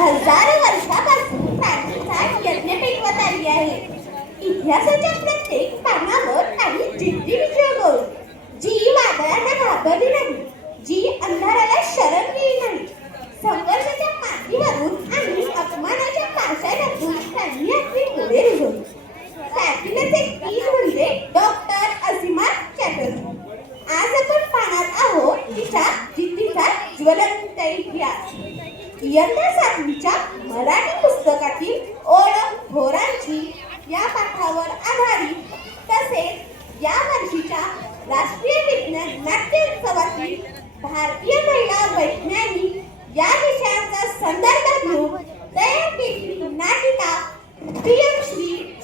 हजारो वर्षापासून प्राचीनता यज्ञ पेटवत आली आहे. इतिहासाच्या प्रत्येक पानावर काही जिद्दी विजय, जी वादळांना घाबरली नाही, जी अंधाराला शरण गेली नाही. संघर्षाच्या मातीवरून आणि अपमानाच्या पाषाणातून त्यांनी आपली मुले रुजवली. त्यातीलच एक ती म्हणजे डॉक्टर असीमा चॅटर्जी. आज आपण पाहणार आहोत तिच्या जिद्दीचा ज्वलंत इतिहास. इयत्ता 7वीच्या मराठी पुस्तकातील ओळख भोरांची या पाठावर आधारित, तसेच या वर्षीच्या राष्ट्रीय विज्ञान नाट्योत्सवातील भारतीय महिला वैज्ञानिक या विषयाचा संदर्भ घेऊन तयार केलेली नाटिका पीएम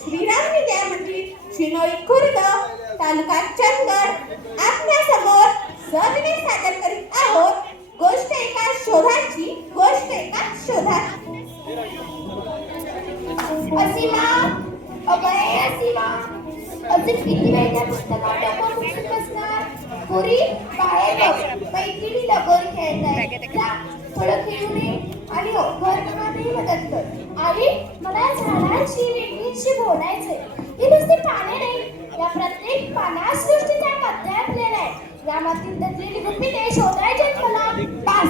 श्रीराम विद्या मंदिर, शिनोळी खुर्द, तालुका चंदगड आपल्या समोर सविनय सादर करीत आहोत. गोष्ट एका शोधाची, गोष्ट एका शोधाची. असीमा, अगं असीमा, अजून किती वेळ त्या पुस्तकात डोकं पुसत बसणार? पुरी बाहेर बघ, मैत्रिणी लगोरी खेळतायत. जा, थोडं खेळून ये आणि घरकामातही मदत कर. आई, मला झाडांशी रेणींशी बोलायचंय. ही नुसती पाने नाही, या प्रत्येक पानात सृष्टीचा कथ्य आपल्याला आहे. या मातीत दडलेली गुपिते शोधायचे मला. पास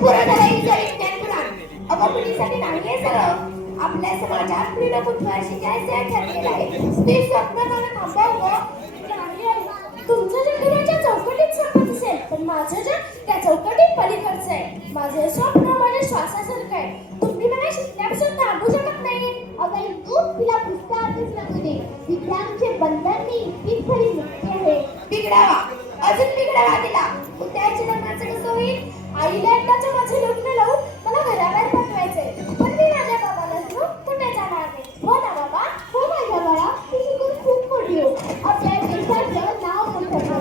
पुरं झालं हिचं विज्ञान पुराण. अगं मुलीसाठी नाहीये सरळ. आपल्या समाजात मुलीला कुठवर शिकायचं ठरलेलं आहे. ते स्वप्न मला थांबव गं. तुमचं जग घराच्या चौकटीत संपत असेल, पण माझं जग त्या चौकटीत पलीकडचं आहे. माझे स्वप्न माझ्या श्वासासारखं आहे. तुम्ही मला शिकण्यापासून थांबू शकत नाही. अगं तू तिला पुस्तकातच नको दे. विज्ञानचे बंधननी ती खरी मुक्ती आहे. बिघडावा, अजून बिघडावा तिला. उद्याच्या लग्नाचं कसं होईल? आईला एकदाचं माझे लग्न लावून मला घराबाहेर पाठवायचंय, पण मी माझ्या बाबाला घेऊन कुठे जाणार नाही. हो ना बाबा? हो माझ्या बाळा, ती शिकून खूप मोठी हो. आपल्या देशाचं नाव मोठं ठेव.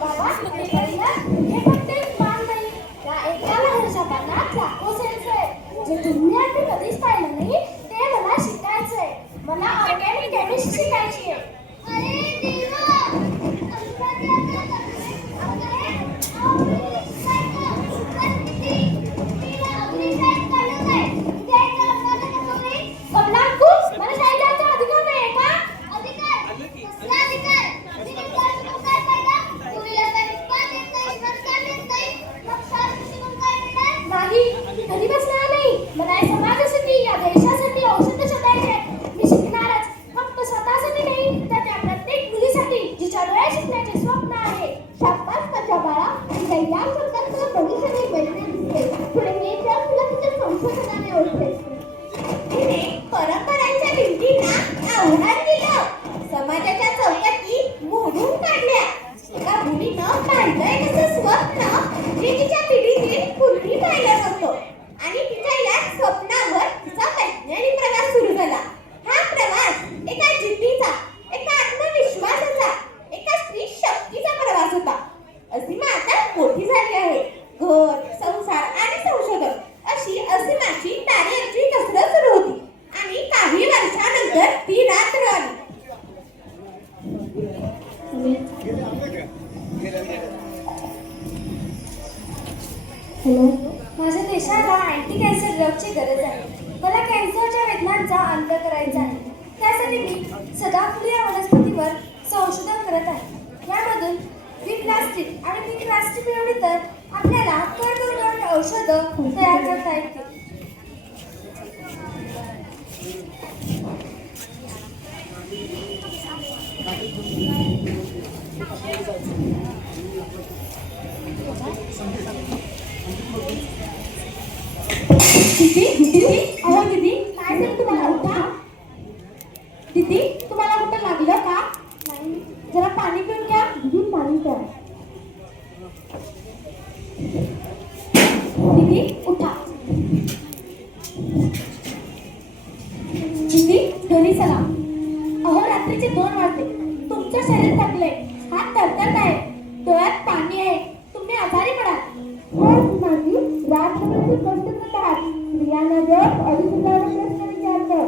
बाबा, हे फक्त एक पान नाही, या एका लहानशा पानात लाखो सेल्स आहेत. जे तुम्ही आधी कधीच पाहिलं नाही ते मला शिकायचंय. मला ऑर्गॅनिक केमिस्ट्री शिकायची आहे. अरे देवा, मला शाळेत जायचा अधिकार नाही का? नाही, घरी बसणार नाही. मला या समाजासाठी, या देशासाठी औषध शोधायचे. मी शिकणारच, फक्त स्वतःसाठी नाही, तर त्या प्रत्येक मुलीसाठी जिच्या डोळ्यात शिकण्याचे स्वप्न आहे. शाबास माझ्या बाळा, तुझ्या या शब्दात तुला भविष्याने वैज्ञानिक दिसते. पुढे हे जग तुला तुझ्या संशोधनाने ओळखेल. तिने परंपरांच्या भिंतींना आव्हान दिलं, समाजाच्या चौकटी मोडून काढल्या. एका मुलीनं पाहिलंय तसं स्वप्न जे तिच्या पिढीतील कुणीही पाहिलं नव्हतं, आणि तिच्या या स्वप्नावर तिचा वैज्ञानिक प्रवास सुरू झाला. हा प्रवास एका जिद्दीचा, एका आत्मविश्वासाचा, एका स्त्री शक्तीचा प्रवास होता. असीमा आता मोठी झाली आहे. घर, संसार आणि संशोधन अशी असीमाची तारेवरची कसरत सुरू होती. आणि काही वर्षानंतर ती रात्र आली. हॅलो, माझ्या देशाला अँटी कॅन्सर ड्रगची गरज आहे. मला कॅन्सरच्या वेदनांचा अंत करायचा आहे. त्यासाठी मी सदाफुली या वनस्पतीवर संशोधन करत आहे. यामधून प्लास्टिक आणि प्लास्टिक मिळवली तर आपल्याला कर्करोगाची औषधं तयार करता येतील. दीदी, काय झालं तुम्हाला? उठा. दीदी, तुम्हाला कुठं लागलं का? नाही, जरा पाणी पिऊन घ्या. दीदी पाणी प्या. दीदी, उठा. दीदी, घरी चला. अहो, रात्रीचे 2 वाजले. तुमचं शरीर थकलंय, हात थरथरत आहे, डोळ्यात पाणी आहे. तुम्ही आजारी पडाल. माझी रात्रभर कष्ट करत आहात. स्त्रियांना जग 2,500 प्रश्न विचारतं.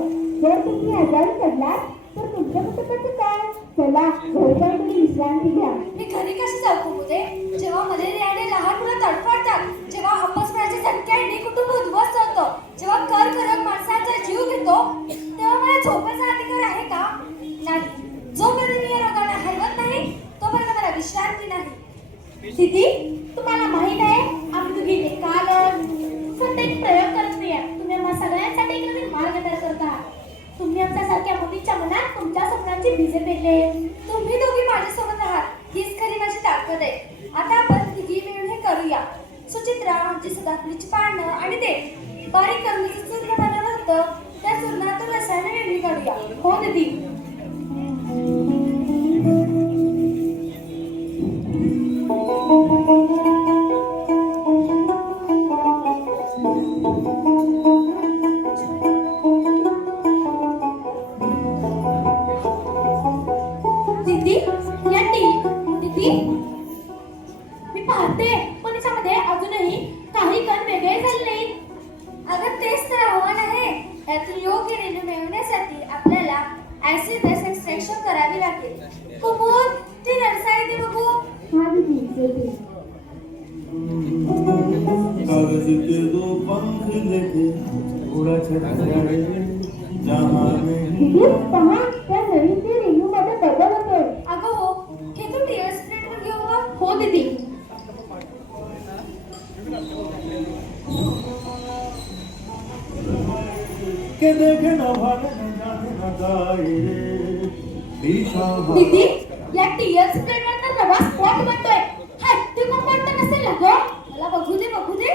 जर तुम्ही आजारी पडलात तर तुमच्या कुटुंबाचं काय? चला घर जाऊन तुम्ही विश्रांती घ्या. मी घरी कशी जाऊ कुमुदे? जेव्हा मलेरियाने लहान मुलं तडफडतात, जेव्हा अपस्माराच्या झटक्याने कुटुंब उद्ध्वस्त होतं, जेव्हा कर्करोग माणसाचा जीव घेतो तेव्हा मला झोपायचा अधिकार आहे का? नाही. जोपर्यंत मी या रोगाने हरवत नाही तोपर्यंत मला विश्रांती नाही. दीदी, तुम्हाला माहित आहे आम्ही दोघी काल फक्त एक प्रयोग करते. तुम्ही आम्हा सगळ्यांसाठी एक नवीन मार्ग तयार करत आहात. तुम्ही आमच्यासारख्या मुलीच्या मनात तुमच्या स्वप्नांचे बीज पेरले. तुम्ही दोघी माझ्यासोबत आहात हीच खरी माझी ताकद आहे. आता आपण तिघी मिळून हे करूया. सुचित्रा आमची सदाफुलीची पानं आणि ते बारीक करणीचं चूर्ण बनवलं होतं त्या चूर्णातून रसायनं वेगळी काढूया. हो दीदी. दीदी, या दीदी, मी पाहते पण याच्यामध्ये अजूनही काही कण वेगळे झाले नाहीत. अगं तेच तर आव्हान आहे. यातून योग्य रेणू मिळवण्यासाठी आपल्याला ऍसिड बेस एक्सट्रॅक्शन करावी लागेल. कुमुद, ती नरसाळी दे बघू. हा दीदी. कागज के दो पंख लेके उड़ा चढ़ा जाए जहाँ नहीं दीदी, पहा त्या नवीन ते रेणू मध्ये बदल होतोय. अगं हो, हे तू टीयर स्प्रेडवर घेऊ बघ. हो दीदी. के देखे न भागे न जाने न गाए दिशा दीदी, या टीएल स्प्रेडवर तर नवा स्पॉट बनतोय. हत्ती कंपाऊंड तर नसेल ना गं? मला बघू दे बघू दे.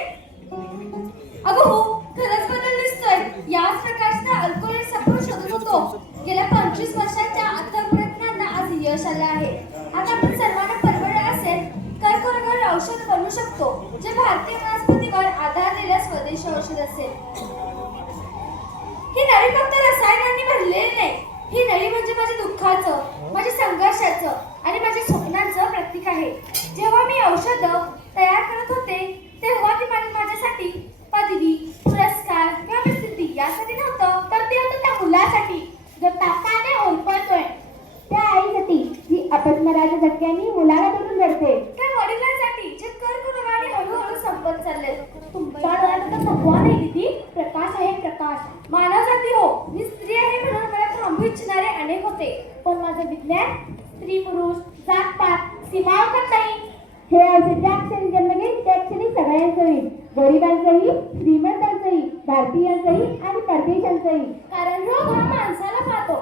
अगं हो, खरंच बदल दिसतोय. याच प्रकारचा अल्कोहोल सापडू शोधत होतो. गेल्या 25 वर्षाच्या अथक प्रयत्नांना आज यश आलं आहे. आता आपण सर्वांना परवडलं असेल कर्करोगावर औषध बनवू शकतो जे भारतीय वनस्पतीवर आधारलेलं स्वदेशी औषध असेल. ही नळी फक्त रसायनांनी भरलेली नाही. ही नळी म्हणजे माझ्या दुःखाचं, माझ्या संघर्षाचं आणि माझ्या स्वप्नांचं प्रतीक आहे. जेव्हा मी औषध तयार करत होते तेव्हा ती माझ्यासाठी पदवी, पुरस्कार किंवा प्रसिद्धी यासाठी नव्हतं, तर ते होतं त्या मुलासाठी जो ताकाने ओरपळतोय. त्या आईसाठी जी अपस्मराच्या झटक्याने मुलाला धरून रडते. त्या वडिलांसाठी जे कर्करोगाने हळूहळू संपत चालले. तुमच्या डोळ्यात आता थकवा नाही दीदी, प्रकाश आहे प्रकाश. मानवजाती हो, मी स्त्री आहे म्हणून मला थांबू इच्छिणारे अनेक होते. पण माझं विज्ञान स्त्री पुरुष जातपात सीमा ओळखत नाही. हे औषध ज्या क्षणी जन्म घेईल त्या क्षणी सगळ्यांचं होईल. गरिबांचंही, श्रीमंतांचंही, भारतीयांचंही आणि परदेशांचंही. कारण रोग हा माणसाला पाहतो